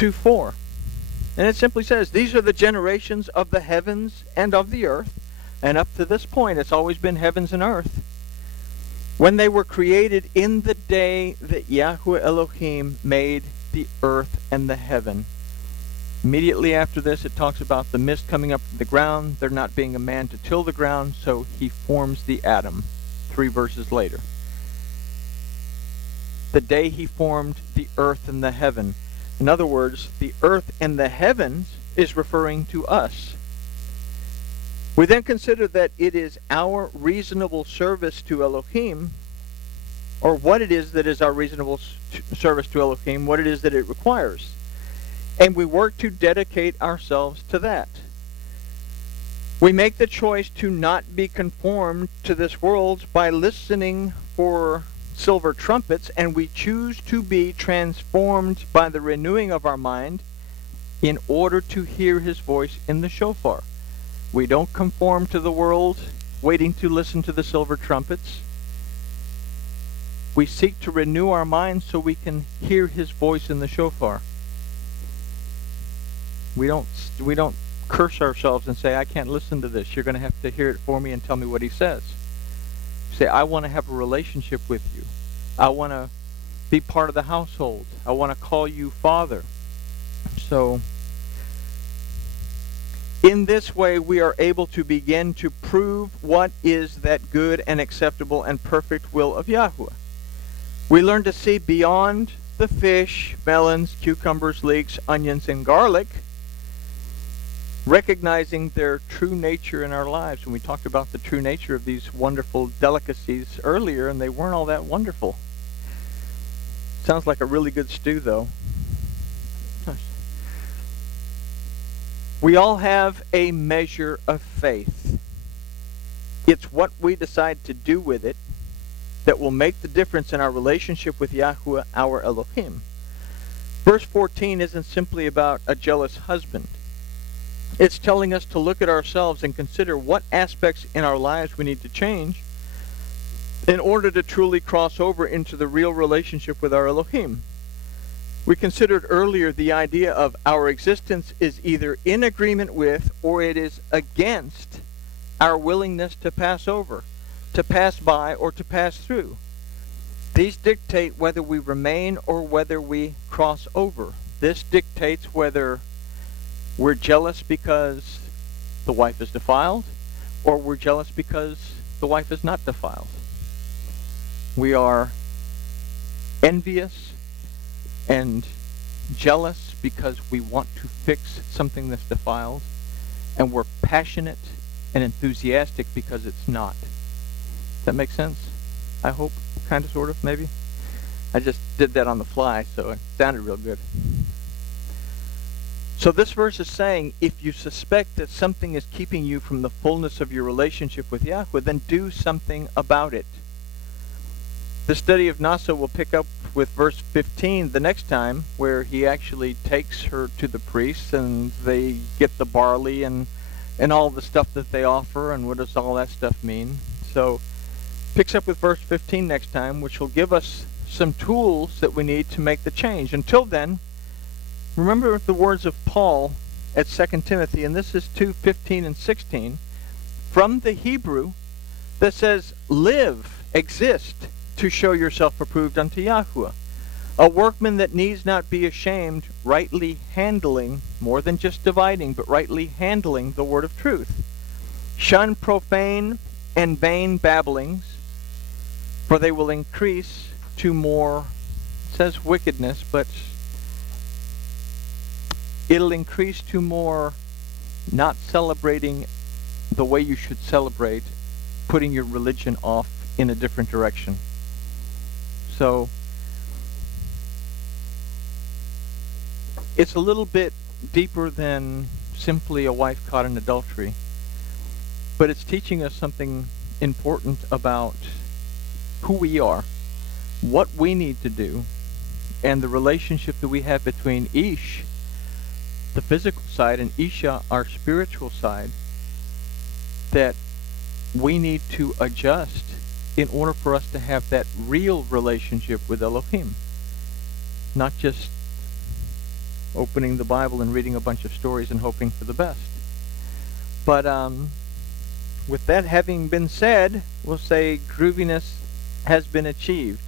2:4. And it simply says, these are the generations of the heavens and of the earth. And up to this point, it's always been heavens and earth. When they were created in the day that Yahweh Elohim made the earth and the heaven. Immediately after this, it talks about the mist coming up from the ground, there not being a man to till the ground, so he forms the atom. 3 verses later. The day he formed the earth and the heaven. In other words, the earth and the heavens is referring to us. We then consider that it is our reasonable service to Elohim, or what it is that is our reasonable service to Elohim, what it is that it requires. And we work to dedicate ourselves to that. We make the choice to not be conformed to this world by listening for silver trumpets, and we choose to be transformed by the renewing of our mind in order to hear his voice in the shofar. We don't conform to the world, waiting to listen to the silver trumpets. We seek to renew our minds so we can hear his voice in the shofar. We don't curse ourselves and say, I can't listen to this. You're going to have to hear it for me and tell me what he says. Say, I want to have a relationship with you. I want to be part of the household. I want to call you Father. So, in this way, we are able to begin to prove what is that good and acceptable and perfect will of Yahweh. We learn to see beyond the fish, melons, cucumbers, leeks, onions, and garlic, recognizing their true nature in our lives. And we talked about the true nature of these wonderful delicacies earlier, and they weren't all that wonderful. Sounds like a really good stew, though. We all have a measure of faith. It's what we decide to do with it that will make the difference in our relationship with Yahweh, our Elohim. Verse 14 isn't simply about a jealous husband. It's telling us to look at ourselves and consider what aspects in our lives we need to change in order to truly cross over into the real relationship with our Elohim. We considered earlier the idea of our existence is either in agreement with or it is against our willingness to pass over, to pass by, or to pass through. These dictate whether we remain or whether we cross over. This dictates whether we're jealous because the wife is defiled, or we're jealous because the wife is not defiled. We are envious and jealous because we want to fix something that's defiled, and we're passionate and enthusiastic because it's not. Does that make sense? I hope, kind of, sort of, maybe. I just did that on the fly, so it sounded real good. So this verse is saying, if you suspect that something is keeping you from the fullness of your relationship with Yahweh, then do something about it. The study of Naso will pick up with verse 15 the next time, where he actually takes her to the priest, and they get the barley and all the stuff that they offer, and what does all that stuff mean. So, picks up with verse 15 next time, which will give us some tools that we need to make the change. Until then, remember the words of Paul at 2 Timothy, and this is 2:15 and 16, from the Hebrew that says, live, exist, to show yourself approved unto Yahweh, a workman that needs not be ashamed, rightly handling, more than just dividing, but rightly handling the word of truth. Shun profane and vain babblings, for they will increase to more, it says wickedness, but it'll increase to more not celebrating the way you should celebrate, putting your religion off in a different direction. So, it's a little bit deeper than simply a wife caught in adultery, but it's teaching us something important about who we are, what we need to do, and the relationship that we have between Ish, the physical side, and Isha, our spiritual side, that we need to adjust in order for us to have that real relationship with Elohim. Not just opening the Bible and reading a bunch of stories and hoping for the best. But with that having been said, we'll say grooviness has been achieved.